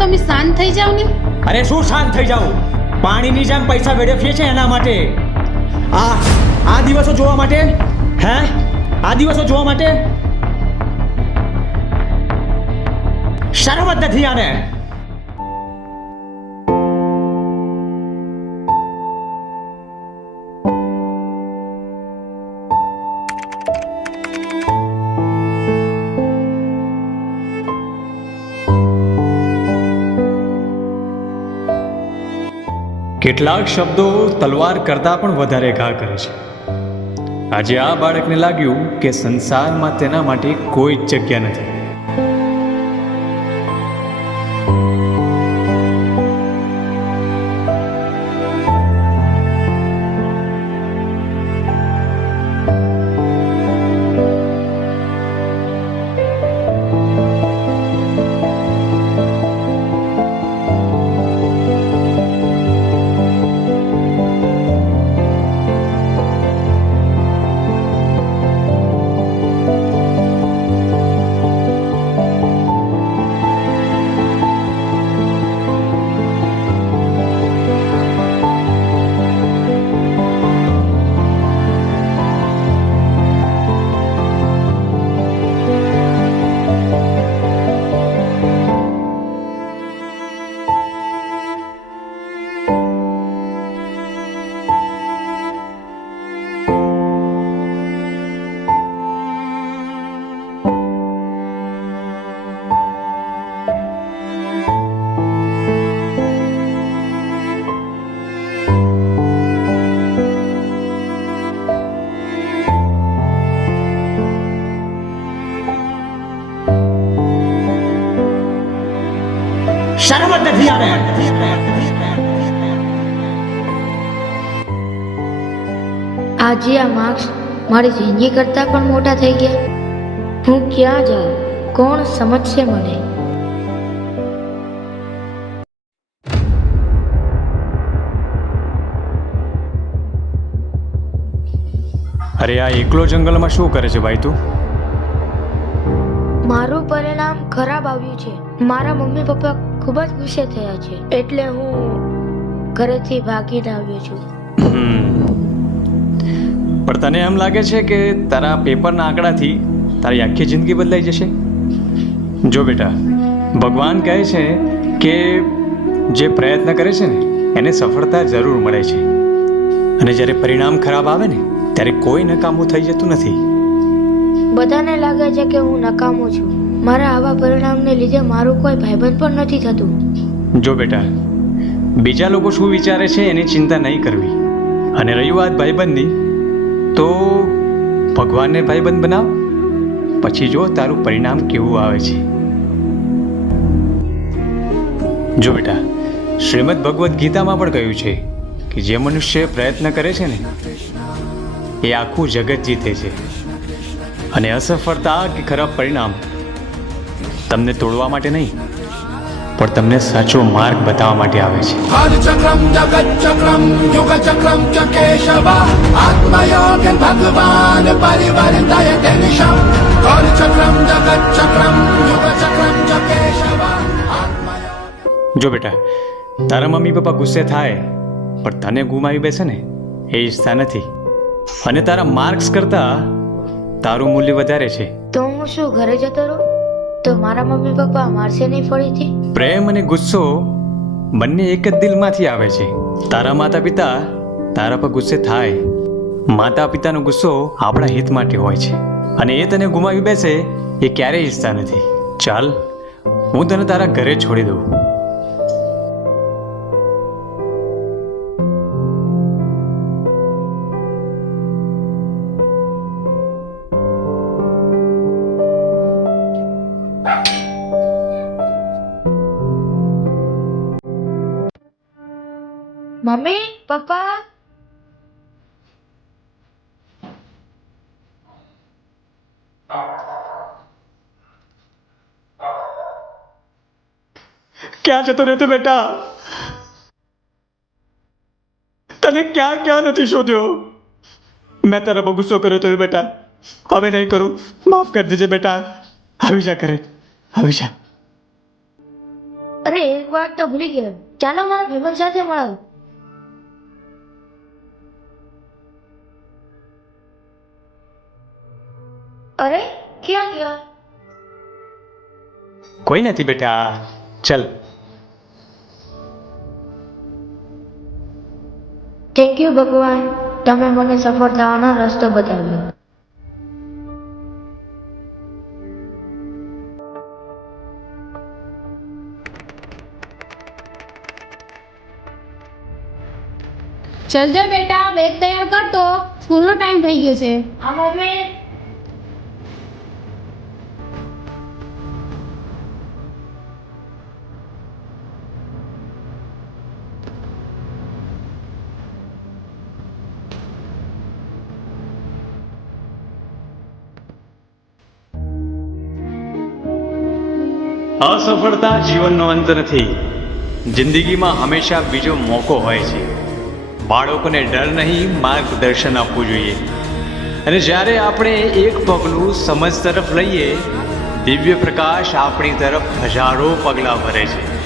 તમે શાંત થઈ જાવ ને. અરે શું શાંત થઈ જાવ? પાણીની જેમ પૈસા વેડફીએ છે એના માટે. આ દિવસો જોવા માટે? હે? આ દિવસો જોવા માટે? શરમ જ નથી આને. કેટલાક શબ્દો તલવાર કરતાં પણ વધારે ઘા કરે છે. આજે આ બાળકને લાગ્યું કે સંસારમાં તેના માટે કોઈ જ જગ્યા નથી. શરમ જ નથી આને. આજે આ માર્ક્સ મારી જિંદગી કરતાં પણ મોટા થઈ ગયા. હું ક્યાં જાઉં? કોણ સમજશે મને? અરે આ એકલો જંગલમાં શું કરે છે ભાઈ તું? મારું પરિણામ ખરાબ આવ્યું છે. મારા મમ્મી પપ્પા ખૂબ જ ગુસ્સે થયા છે, એટલે હું ઘરેથી ભાગીને આવ્યો છું. પણ તને એમ લાગે છે કે તારા પેપરના આંકડાથી તારી આખી જિંદગી બદલાઈ જશે? જો બેટા, ભગવાન કહે છે કે જે પ્રયત્ન કરે છે ને એને સફળતા જરૂર મળે છે, અને જ્યારે પરિણામ ખરાબ આવે ને ત્યારે કોઈ નકામું થઈ જતું નથી. બધાને લાગે છે કે હું નકામો છું. મારા આવા પરિણામને લીધે મારું કોઈ ભાઈબંધ પણ નથી થતું. જો બેટા, બીજા લોકો શું વિચારે છે એની ચિંતા નહીં કરવી. અને રહી વાત ભાઈબંધની, તો ભગવાનને ભાઈબંધ બનાવ, પછી જો તારું પરિણામ કેવું આવે છે. જો બેટા, શ્રીમદ ભગવદ્ ગીતામાં પણ કહ્યું છે કે જે મનુષ્ય પ્રયત્ન કરે છે ને એ આખું જગત જીતે છે, અને અસફળતા કે ખરાબ પરિણામ તમને તોડવા માટે નહીં પણ તમને સાચો માર્ગ બતાવવા માટે આવે છે. ચક્રમ જગત ચક્રમ યુગ ચક્રમ ચ કેશવ આત્મયોગ ભગવાન પરિવર્તય નિશમ. ચક્રમ જગત ચક્રમ યુગ ચક્રમ ચ કેશવ. જો બેટા, તારા મમ્મી પપ્પા ગુસ્સે થાય પણ તને ગુમાવી બેસે ને એ ઈચ્છતા નથી, અને તારા માર્ક્સ કરતા તારું મૂલ્ય વધારે છે. તો હું શું ઘરે જતો રહું તો મારા મમ્મી પપ્પા મારશે નહીં ફરીથી? પ્રેમ અને ગુસ્સો બંને એક જ દિલમાંથી આવે છે. તારા માતા પિતા તારા પર ગુસ્સે થાય, માતા પિતાનો ગુસ્સો આપણા હિત માટે હોય છે, અને એ તને ગુમાવી બેસે એ ક્યારેય ઈચ્છતા નથી. ચાલ, હું તને તારા ઘરે છોડી દઉં. મમ્મી પપ્પા, ક્યાં જતો રહેતો બેટા? તને ક્યાં ક્યાં નથી શોધ્યો? મેં તારા પર ગુસ્સો કર્યો તો બેટા, હવે નહીં કરું, માફ કરી દેજે બેટા. આવી જા ઘરે, આવી જા. અરે એક વાત તો ભૂલી ગયો, ચાલો મારા ભાઈબંધ સાથે મળો. અરે ક્યાં ગયા? કોઈ નથી બેટા, ચલ. થેન્ક યુ ભગવાન, તમે મને સફળતાનો રસ્તો બતાવ્યો. ચલજો બેટા, બેગ તૈયાર કર તો સ્કૂલનો ટાઈમ થઈ ગયો છે. હા મમ્મી. અસફળતા જીવનનો અંત નથી. જિંદગીમાં હંમેશા બીજો મોકો હોય છે. બાળકોને ડર નહીં, માર્ગદર્શન આપવું જોઈએ. અને જ્યારે આપણે એક પગલું સમજ તરફ લઈએ, દિવ્ય પ્રકાશ આપણી તરફ હજારો પગલાં ભરે છે.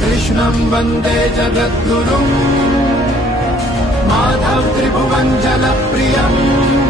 कृष्णं वन्दे जगद्गुरुं माधव त्रिभुवन जलप्रियम्